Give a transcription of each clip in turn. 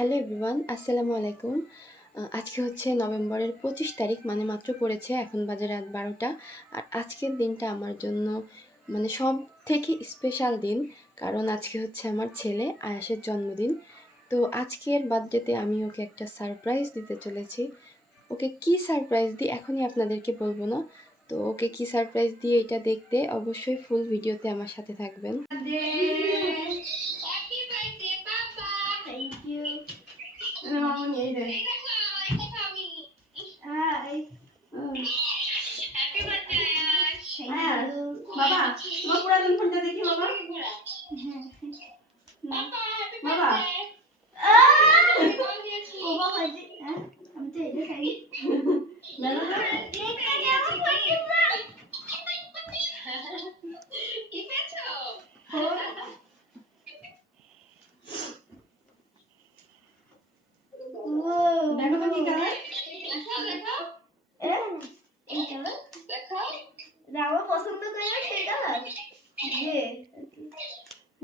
Hello everyone, আসসালামু আলাইকুম। আজকে হচ্ছে নভেম্বরের 25 তারিখ, মানে মাত্র পড়েছে, এখন বাজে রাত 12টা। আর আজকের দিনটা আমার জন্য মানে সব থেকে স্পেশাল দিন, কারণ আজকে হচ্ছে আমার ছেলে আয়াসের জন্মদিন। তো আজকের বার্থডেতে আমি ওকে একটা সারপ্রাইজ দিতে চলেছি। ওকে কি সারপ্রাইজ দিই এখনই আপনাদেরকে বলবো না। তো ওকে কি সারপ্রাইজ দিয়ে এটা দেখতে অবশ্যই ফুল ভিডিওতে আমার সাথে থাকবেন। বাবা তোমার পুরাতন ফোনটা দেখি বাবা। বাবা আমি তো এটা খাই দেখো তো কি কালার। এই কালার আমার পছন্দ করে সেই কালার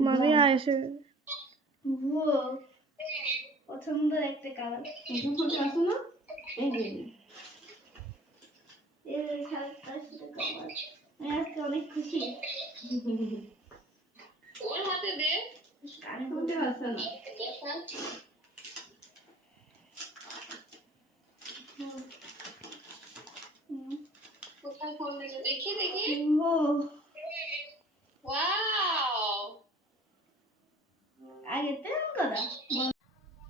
মানে আসে পছন্দের একটা কালার। এখন ফটো আসো না, এই যে এই কালারটার সাথে কালার আমি আজকে অনেক খুশি। ওর হাতে দে। কানে ফটো আসো না। কোথায় ফোন দিয়েছে দেখি দেখি। ও ওয়াও, আগে তেমন করা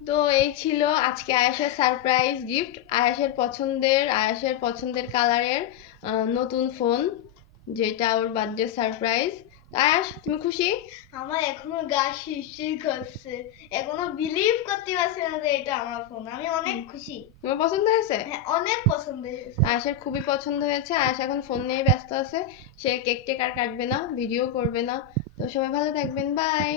তো এই ছিল আজকে আয়াসের সারপ্রাইজ গিফট। আয়াসের পছন্দের কালারের নতুন ফোন, যেটা ওর বার্থডে সারপ্রাইজ। আয়াস, তুমি খুশি? আমার এখনো গা শিরশির করছে, এখনো বিলিভ করতে পারছি না যে এটা আমার ফোন। আমি অনেক খুশি, তোমার পছন্দ হয়েছে? হ্যাঁ অনেক পছন্দ হয়েছে। আয়াসের খুবই পছন্দ হয়েছে। আয়াস এখন ফোন নিয়ে ব্যস্ত আছে, সে কেক টেক আর কাটবে না, ভিডিও করবে না। তো সবাই ভালো থাকবেন, বাই।